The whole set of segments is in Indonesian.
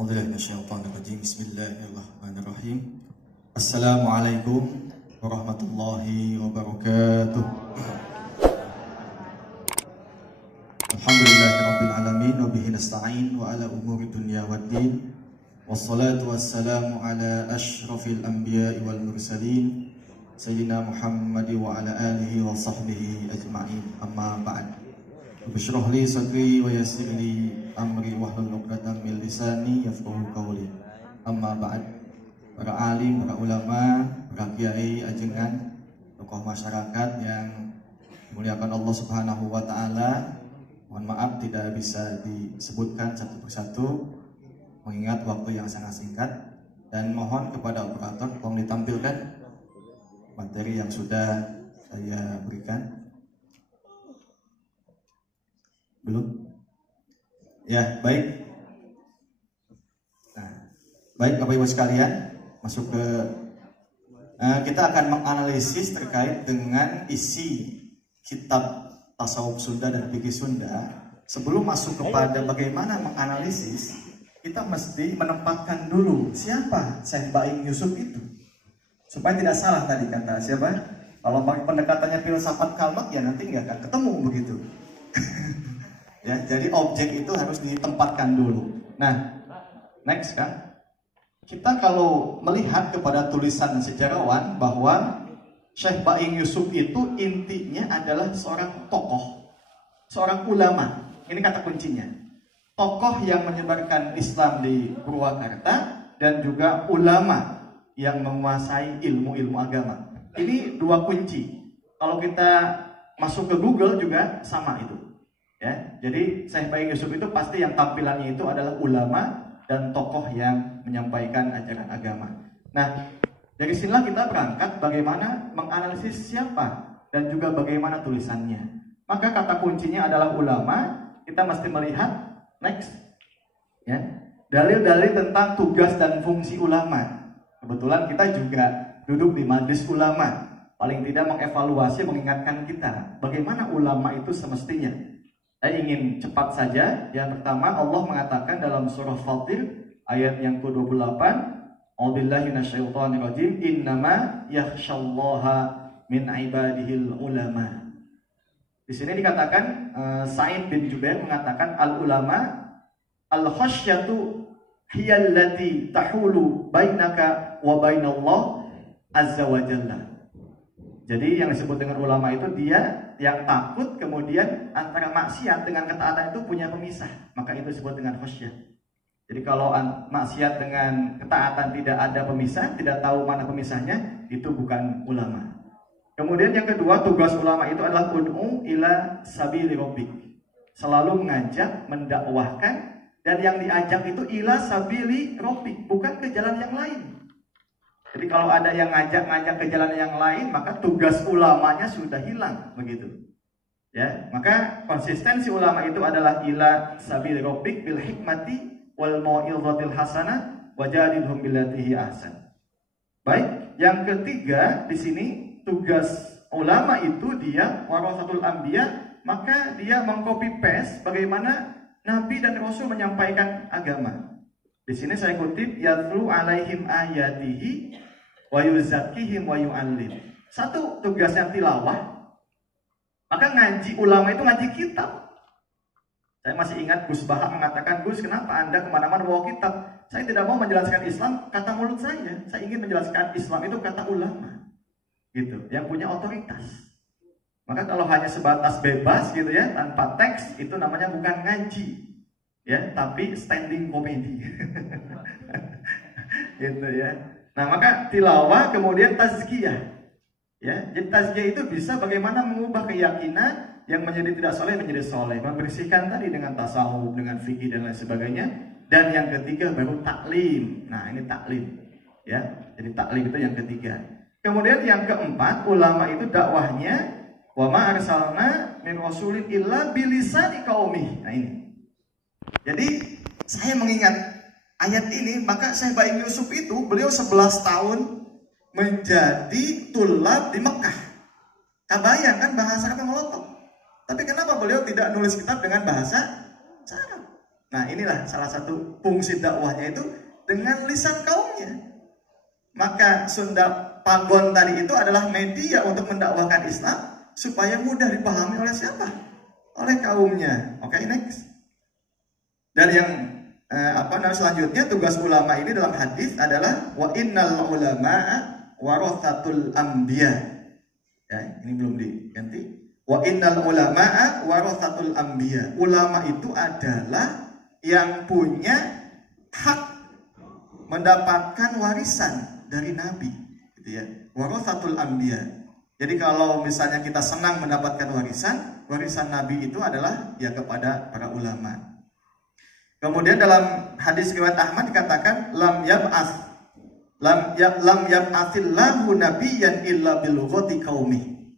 Bismillahirrahmanirrahim. Assalamualaikum warahmatullahi wabarakatuh. Alhamdulillahirabbil alamin wa bihi nasta'in wa ala umuri dunya waddin. Wassalatu wassalamu ala asyrafil anbiya'i wal mursalin sayyidina Muhammad wa ala alihi wa sahbihi ajma'in. Amma ba'd. Bishrah li sadri wa yassir li amri wahlul 'uqdatam min lisani yafqahu qawli. Amma ba'd. Para alim, para ulama, para kiai, ajengan, tokoh masyarakat yang dimuliakan Allah Subhanahu wa taala. Mohon maaf tidak bisa disebutkan satu persatu mengingat waktu yang sangat singkat, dan mohon kepada operator tolong ditampilkan materi yang sudah saya berikan. Belum? Ya, baik. Nah, baik Bapak Ibu sekalian, masuk ke kita akan menganalisis terkait dengan isi kitab Tasawuf Sunda dan Fikih Sunda. Sebelum masuk kepada bagaimana menganalisis, kita mesti menempatkan dulu siapa Syekh Baing Yusuf itu. Supaya tidak salah tadi kata siapa? Kalau pendekatannya filsafat kalmak ya nanti nggak akan ketemu begitu. Ya, jadi objek itu harus ditempatkan dulu. Nah, next kan? Kita kalau melihat kepada tulisan sejarawan bahwa Syekh Baing Yusuf itu intinya adalah seorang tokoh, seorang ulama. Ini kata kuncinya. Tokoh yang menyebarkan Islam di Purwakarta dan juga ulama yang menguasai ilmu-ilmu agama. Ini dua kunci. Kalau kita masuk ke Google juga sama itu. Ya, jadi Syekh Baing Yusuf itu pasti yang tampilannya itu adalah ulama dan tokoh yang menyampaikan ajaran agama. Nah, dari sinilah kita berangkat bagaimana menganalisis siapa dan juga bagaimana tulisannya. Maka kata kuncinya adalah ulama. Kita mesti melihat next, ya, dalil-dalil tentang tugas dan fungsi ulama. Kebetulan kita juga duduk di majelis ulama. Paling tidak mengevaluasi, mengingatkan kita bagaimana ulama itu semestinya. Saya ingin cepat saja. Yang pertama, Allah mengatakan dalam surah Fatir ayat yang ke-28, A'udzubillahi minasyaitonirrajim, innama yakhsyallaha min ibadihil ulama. Di sini dikatakan Sa'id bin Jubair mengatakan al-ulama al-khasyatu hiyallati tahulu bainaka wa bainallah azza wa jalla. Jadi yang disebut dengan ulama itu dia yang takut, kemudian antara maksiat dengan ketaatan itu punya pemisah, maka itu disebut dengan khasyah. Jadi kalau maksiat dengan ketaatan tidak ada pemisah, tidak tahu mana pemisahnya, itu bukan ulama. Kemudian yang kedua, tugas ulama itu adalah ud'u ila sabili rabbik. Selalu mengajak, mendakwahkan, dan yang diajak itu ila sabili rabbik, bukan ke jalan yang lain. Jadi kalau ada yang ngajak ke jalan yang lain, maka tugas ulamanya sudah hilang, begitu. Ya, maka konsistensi ulama itu adalah ila sabili rabbik bil hikmati wal mau'izatil hasanah wajadilhum billatihi ahsan. Baik, yang ketiga di sini tugas ulama itu dia warasatul anbiya, maka dia mengcopy paste bagaimana nabi dan rasul menyampaikan agama. Di sini saya kutip, yatlu alaihim ayatihi wa yuzakkihim wa yu'allim. Satu, tugasnya tilawah. Maka ngaji ulama itu ngaji kitab. Saya masih ingat Gus Bahak mengatakan, Gus, kenapa Anda kemana-mana bawa kitab? Saya tidak mau menjelaskan Islam kata mulut saya. Saya ingin menjelaskan Islam itu kata ulama, gitu, yang punya otoritas. Maka kalau hanya sebatas bebas gitu ya, tanpa teks, itu namanya bukan ngaji, ya, tapi standing comedy. Gitu ya. Nah, maka tilawah kemudian tazkiyah. Ya, jadi tazkiyah itu bisa bagaimana mengubah keyakinan yang menjadi tidak soleh menjadi soleh, membersihkan tadi dengan tasawuf, dengan fikih dan lain sebagainya. Dan yang ketiga baru taklim. Nah, ini taklim. Ya, jadi taklim itu yang ketiga. Kemudian yang keempat, ulama itu dakwahnya wa ma arsalna min rasulin illa bilisani qaumih. Nah, ini. Jadi saya mengingat ayat ini, maka Syekh Baing Yusuf itu beliau 11 tahun menjadi tulab di Mekah. Kabayang kan bahasa Arab melotong. Tapi kenapa beliau tidak nulis kitab dengan bahasa Arab? Nah, inilah salah satu fungsi dakwahnya itu dengan lisan kaumnya. Maka Sunda Pagon tadi itu adalah media untuk mendakwahkan Islam supaya mudah dipahami oleh siapa? Oleh kaumnya. Oke, next. Dan yang selanjutnya tugas ulama ini dalam hadis adalah wa innal ulama'a warathatul anbiya. Ya, ini belum diganti. Wa innal ulama'a warathatul anbiya. Ulama itu adalah yang punya hak mendapatkan warisan dari nabi, gitu ya. Warathatul anbiya. Jadi kalau misalnya kita senang mendapatkan warisan nabi itu adalah ya kepada para ulama. Kemudian dalam hadis riwayat Ahmad dikatakan lam yab'atsillahu nabiyyan illa bil lughati qaumi.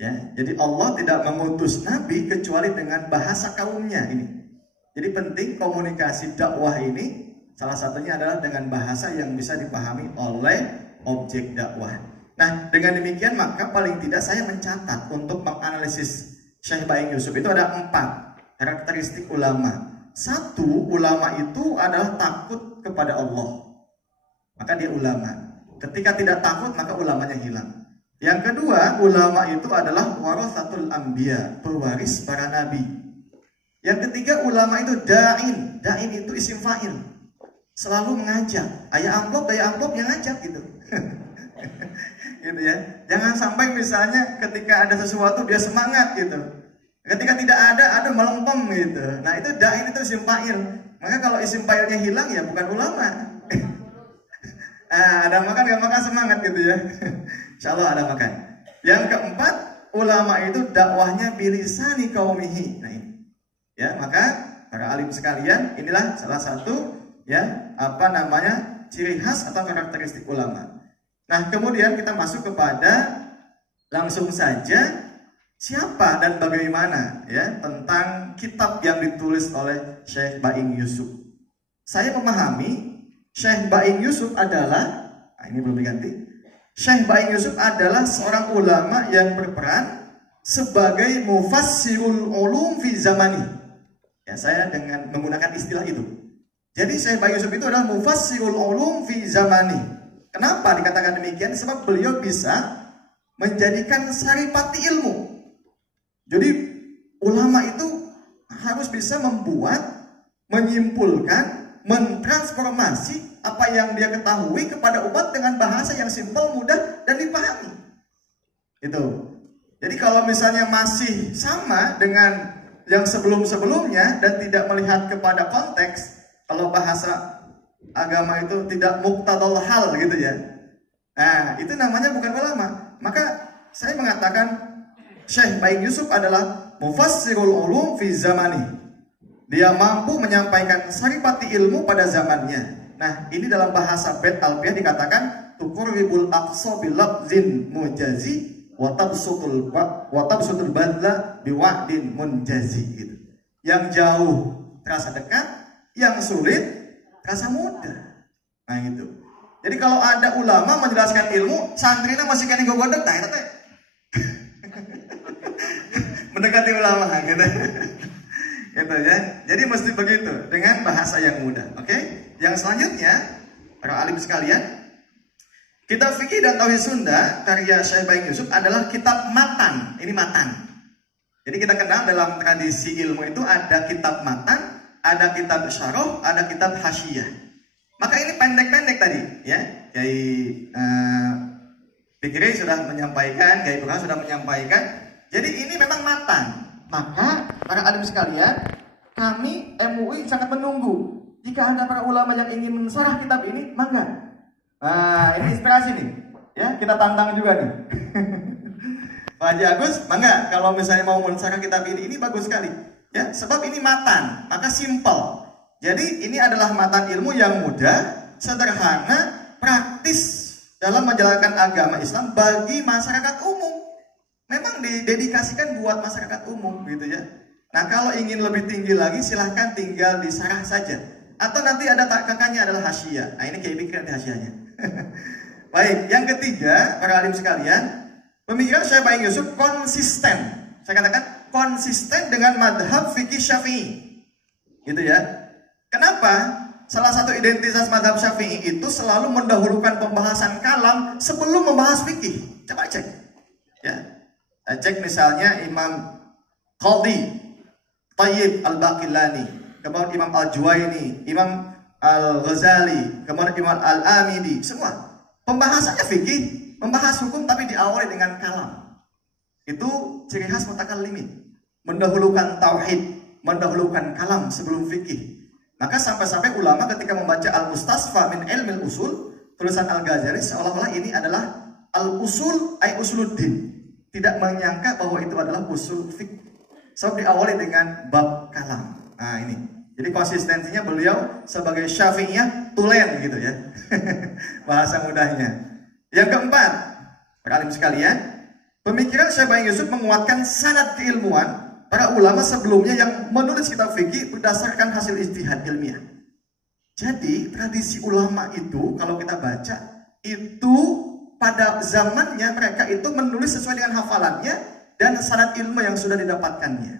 Ya, jadi Allah tidak mengutus nabi kecuali dengan bahasa kaumnya ini. Jadi penting komunikasi dakwah ini salah satunya adalah dengan bahasa yang bisa dipahami oleh objek dakwah. Nah, dengan demikian maka paling tidak saya mencatat untuk menganalisis Syekh Baing Yusuf itu ada 4 karakteristik ulama. 1, ulama itu adalah takut kepada Allah. Maka dia ulama. Ketika tidak takut maka ulamanya hilang. Yang kedua, ulama itu adalah warathatul anbiya, pewaris para nabi. Yang ketiga, ulama itu da'in. Da'in itu isim fa'il. Selalu mengajak. Ayah amplop yang ngajak gitu. Gitu ya. Jangan sampai misalnya ketika ada sesuatu dia semangat gitu. Ketika tidak ada melempem gitu. Nah, itu da'in itu isim fa'il. Maka kalau isim fa'ilnya hilang ya bukan ulama. Ada makan gak makan semangat gitu ya. Insyaallah ada makan. Yang keempat, ulama itu dakwahnya bilisani qaumihi. Nah, ini. Ya, maka para alim sekalian, inilah salah satu ya, ciri khas atau karakteristik ulama. Nah, kemudian kita masuk kepada langsung saja siapa dan bagaimana ya tentang kitab yang ditulis oleh Syekh Baing Yusuf. Saya memahami Syekh Baing Yusuf adalah, ini belum diganti. Syekh Baing Yusuf adalah seorang ulama yang berperan sebagai mufassirul ulum fi zamani. Ya, saya dengan menggunakan istilah itu. Jadi Syekh Baing Yusuf itu adalah mufassirul ulum fi zamani. Kenapa dikatakan demikian? Sebab beliau bisa menjadikan saripati ilmu. Jadi ulama itu harus bisa membuat, menyimpulkan, mentransformasi apa yang dia ketahui kepada umat dengan bahasa yang simpel, mudah, dan dipahami. Itu. Jadi kalau misalnya masih sama dengan yang sebelum-sebelumnya dan tidak melihat kepada konteks, kalau bahasa agama itu tidak muqtadal hal gitu ya. Nah, itu namanya bukan ulama. Maka saya mengatakan Syekh Baing Yusuf adalah mufassirul ulum fi zamani. Dia mampu menyampaikan saripati ilmu pada zamannya. Nah, ini dalam bahasa Bait Alfiyah dikatakan tuqribul aqsa bil lafzin mujazi wa tabsutul badla biwa'din munjazi gitu. Yang jauh terasa dekat, yang sulit terasa mudah. Nah, itu. Jadi kalau ada ulama menjelaskan ilmu, santrina masih kena gogodek, nah itu teh. Mendekati ulama gitu. Gitu ya. Jadi mesti begitu dengan bahasa yang mudah. Oke? Yang selanjutnya, para alim sekalian, kitab fikih dan tauhid Sunda karya Syekh Baing Yusuf adalah kitab matan. Ini matan. Jadi kita kenal dalam tradisi ilmu itu ada kitab matan, ada kitab syarah, ada kitab hasyiyah. Maka ini pendek-pendek tadi, ya. Kiai Fikri sudah menyampaikan, Kiai Burhan sudah menyampaikan. Jadi ini memang matan. Maka para alim sekalian, kami MUI sangat menunggu jika ada para ulama yang ingin mensarah kitab ini, mangga. Nah, ini inspirasi nih. Ya, kita tantang juga nih. Pak Haji Agus, mangga kalau misalnya mau mensarah kitab ini bagus sekali. Ya, sebab ini matan, maka simple. Jadi ini adalah matan ilmu yang mudah, sederhana, praktis dalam menjalankan agama Islam bagi masyarakat umum. Memang didedikasikan buat masyarakat umum gitu ya. Nah, kalau ingin lebih tinggi lagi silahkan tinggal disarah saja. Atau nanti ada kakaknya adalah hasyiyah. Nah, ini kayak pikiran di hasyiyahnya. Baik, yang ketiga, para alim sekalian, pemikiran Syekh Baing Yusuf konsisten. Saya katakan konsisten dengan madhab fikih Syafi'i. Gitu ya. Kenapa? Salah satu identitas mazhab Syafi'i itu selalu mendahulukan pembahasan kalam sebelum membahas fikih. Coba cek. Ya. Cek misalnya Imam Qadhi Thayyib Al-Baqillani, kemudian Imam Al-Juwaini, Imam Al-Ghazali, kemudian Imam Al-Amidi, semua pembahasannya fikih, membahas hukum tapi diawali dengan kalam. Itu ciri khas mutakallimin, mendahulukan tauhid, mendahulukan kalam sebelum fikih. Maka sampai-sampai ulama ketika membaca Al-Mustasfa min Ilmil Usul, tulisan Al-Ghazali, seolah-olah ini adalah Al-Usul ay Usuluddin. Tidak menyangka bahwa itu adalah usul fikih. Sebab diawali dengan bab kalam. Nah ini. Jadi konsistensinya beliau sebagai Syafi'iyah tulen gitu ya. Bahasa mudahnya. Yang keempat, para alim sekalian, pemikiran Syekh Baing Yusuf menguatkan sanad keilmuan para ulama sebelumnya yang menulis kitab fikih berdasarkan hasil ijtihad ilmiah. Jadi tradisi ulama itu kalau kita baca itu pada zamannya mereka itu menulis sesuai dengan hafalannya dan sanad ilmu yang sudah didapatkannya.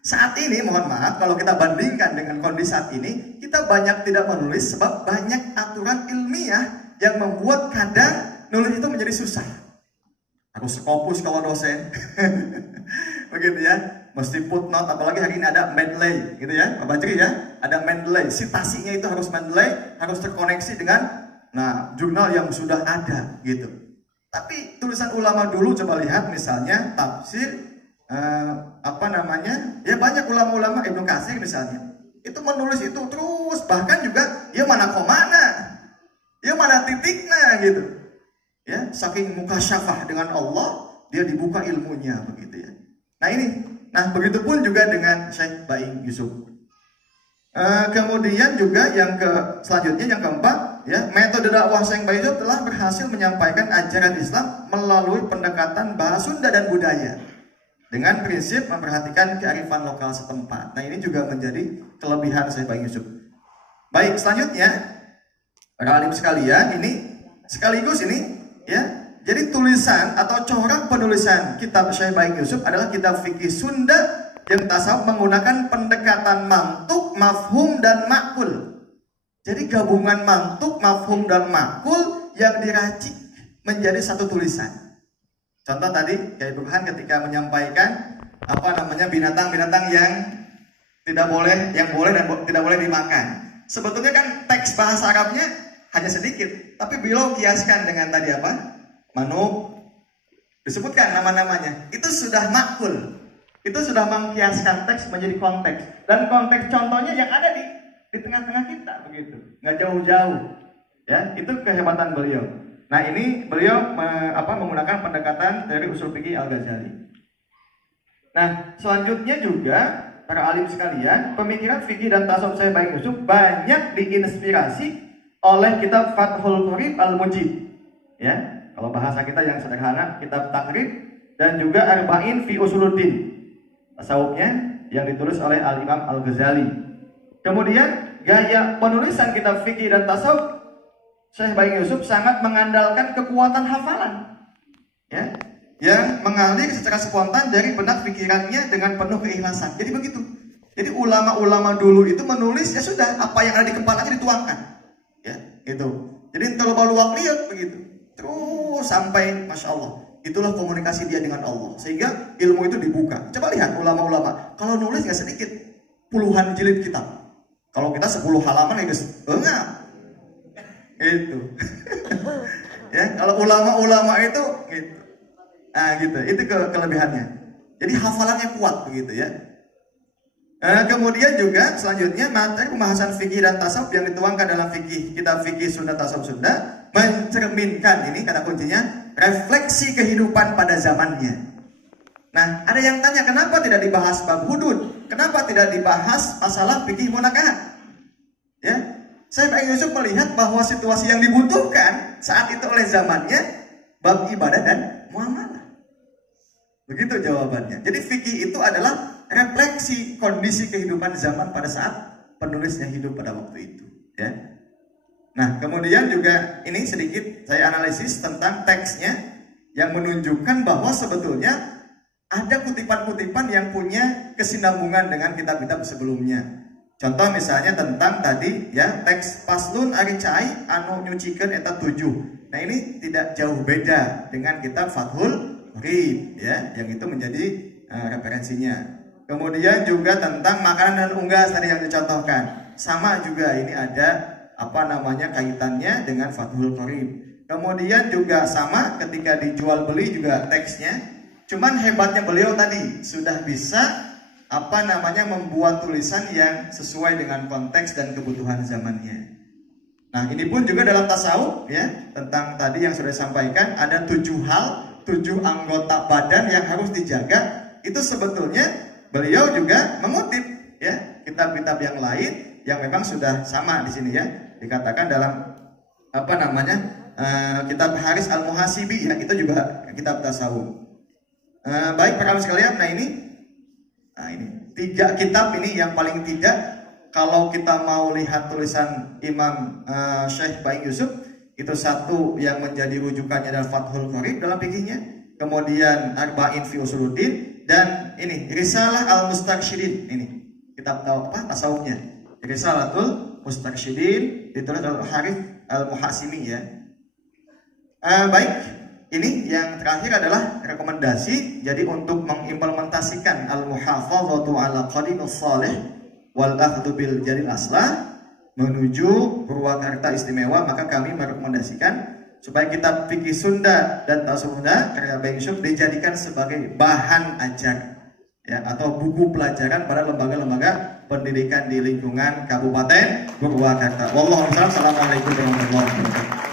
Saat ini mohon maaf kalau kita bandingkan dengan kondisi saat ini, kita banyak tidak menulis sebab banyak aturan ilmiah yang membuat kadang nulis itu menjadi susah. Harus skopus kalau dosen. Begitu ya, mesti footnote, apalagi hari ini ada Mendeley gitu ya, Pak Bajri ya, ada Mendeley, citasinya itu harus Mendeley, harus terkoneksi dengan jurnal yang sudah ada gitu. Tapi tulisan ulama dulu coba lihat misalnya tafsir ya banyak ulama-ulama Ibnu Katsir misalnya, itu menulis itu terus, bahkan juga ya mana komana, ya mana titiknya gitu. Ya, saking mukasyafah dengan Allah, dia dibuka ilmunya begitu ya. Nah begitu pun juga dengan Syekh Baing Yusuf. Kemudian juga selanjutnya yang keempat, ya, metode dakwah Syekh Baing Yusuf telah berhasil menyampaikan ajaran Islam melalui pendekatan bahasa Sunda dan budaya dengan prinsip memperhatikan kearifan lokal setempat. Nah ini juga menjadi kelebihan Syekh Baing Yusuf. Baik, selanjutnya para alim sekalian, ini sekaligus ini ya. Jadi tulisan atau corak penulisan kitab Syekh Baing Yusuf adalah kitab fikih Sunda yang tasawuf menggunakan pendekatan mantuk, mafhum, dan makul. Jadi gabungan mantuk, mafhum, dan makul yang diracik menjadi satu tulisan. Contoh tadi Kiai Burhan ketika menyampaikan binatang-binatang yang tidak boleh, yang boleh dan tidak boleh dimakan. Sebetulnya kan teks bahasa Arabnya hanya sedikit, tapi beliau kiaskan dengan tadi manuk, disebutkan nama-namanya. Itu sudah makul. Itu sudah mengkiaskan teks menjadi konteks. Dan konteks contohnya yang ada di tengah-tengah kita begitu. Nggak jauh-jauh. Ya, itu kehebatan beliau. Nah, ini beliau menggunakan pendekatan dari usul fikih Al-Ghazali. Nah, selanjutnya juga para alim sekalian, pemikiran fikih dan tasawuf Syekh Baing Yusuf banyak diinspirasi oleh kitab Fathul Qorib Al-Mujib. Ya. Kalau bahasa kita yang sederhana, kitab Takrib dan juga Arba'in fi Usuluddin. Tasawufnya yang ditulis oleh Al-Imam Al-Ghazali. Kemudian gaya penulisan kitab fikih dan tasawuf Syekh Baing Yusuf sangat mengandalkan kekuatan hafalan. Ya, yang mengalir secara spontan dari benak pikirannya dengan penuh keikhlasan. Jadi begitu. Jadi ulama-ulama dulu itu menulis ya sudah, apa yang ada di kepalanya dituangkan. Ya, gitu. Jadi terlalu luak liat begitu. Terus sampai Masya Allah, itulah komunikasi dia dengan Allah, sehingga ilmu itu dibuka. Coba lihat ulama-ulama, kalau nulis gak sedikit, puluhan jilid kitab. Kalau kita 10 halaman ya guys, enggak. Itu. Ya, kalau ulama-ulama itu gitu. Nah gitu, itu kelebihannya. Jadi hafalannya kuat begitu ya. Kemudian juga selanjutnya materi pembahasan fikih dan tasawuf yang dituangkan dalam fikih, kitab fikih Sunda tasawuf Sunda mencerminkan, ini kata kuncinya, refleksi kehidupan pada zamannya. Nah, ada yang tanya kenapa tidak dibahas bab hudud? Kenapa tidak dibahas masalah fikih munakahat? Ya, Syekh Baing Yusuf melihat bahwa situasi yang dibutuhkan saat itu oleh zamannya bab ibadah dan muamalah. Begitu jawabannya. Jadi fikih itu adalah refleksi kondisi kehidupan zaman pada saat penulisnya hidup pada waktu itu. Ya. Nah, kemudian juga ini sedikit saya analisis tentang teksnya yang menunjukkan bahwa sebetulnya ada kutipan-kutipan yang punya kesinambungan dengan kitab-kitab sebelumnya. Contoh misalnya tentang tadi ya teks paslun ari cai anu nyucikeun eta 7. Nah ini tidak jauh beda dengan kitab Fathul Qorib ya, yang itu menjadi referensinya. Kemudian juga tentang makanan dan unggas tadi yang dicontohkan. Sama juga ini ada kaitannya dengan Fathul Qorib. Kemudian juga sama ketika dijual beli juga teksnya. Cuman hebatnya beliau tadi sudah bisa membuat tulisan yang sesuai dengan konteks dan kebutuhan zamannya. Nah, ini pun juga dalam tasawuf ya, tentang tadi yang sudah disampaikan ada 7 hal, 7 anggota badan yang harus dijaga. Itu sebetulnya beliau juga mengutip ya kitab-kitab yang lain yang memang sudah sama di sini ya. Dikatakan dalam kitab Haris Al-Muhasibi ya, itu juga kitab tasawuf. Baik para sekalian, nah ini 3 kitab ini yang paling tidak kalau kita mau lihat tulisan Imam Syekh Baing Yusuf, itu satu yang menjadi rujukannya adalah Fathul Qorib dalam fikihnya, kemudian Arba'in fi Usuluddin, dan ini Risalah Al-Mustarsyidin, ini kitab tasawufnya, Risalatul Mustarsyidin, ditulis oleh Harith Al-Muhasimi ya. Baik. Ini yang terakhir adalah rekomendasi. Jadi untuk mengimplementasikan al-muhafadzatu ala qadimus salih wal akhdhu bil jalil aslah menuju Purwakarta istimewa, maka kami merekomendasikan supaya kitab fikih Sunda dan tasawuf Sunda karya Baing Yusuf dijadikan sebagai bahan ajar ya, atau buku pelajaran pada lembaga-lembaga pendidikan di lingkungan Kabupaten Purwakarta. Wallahu a'lam. Assalamualaikum warahmatullahi wabarakatuh.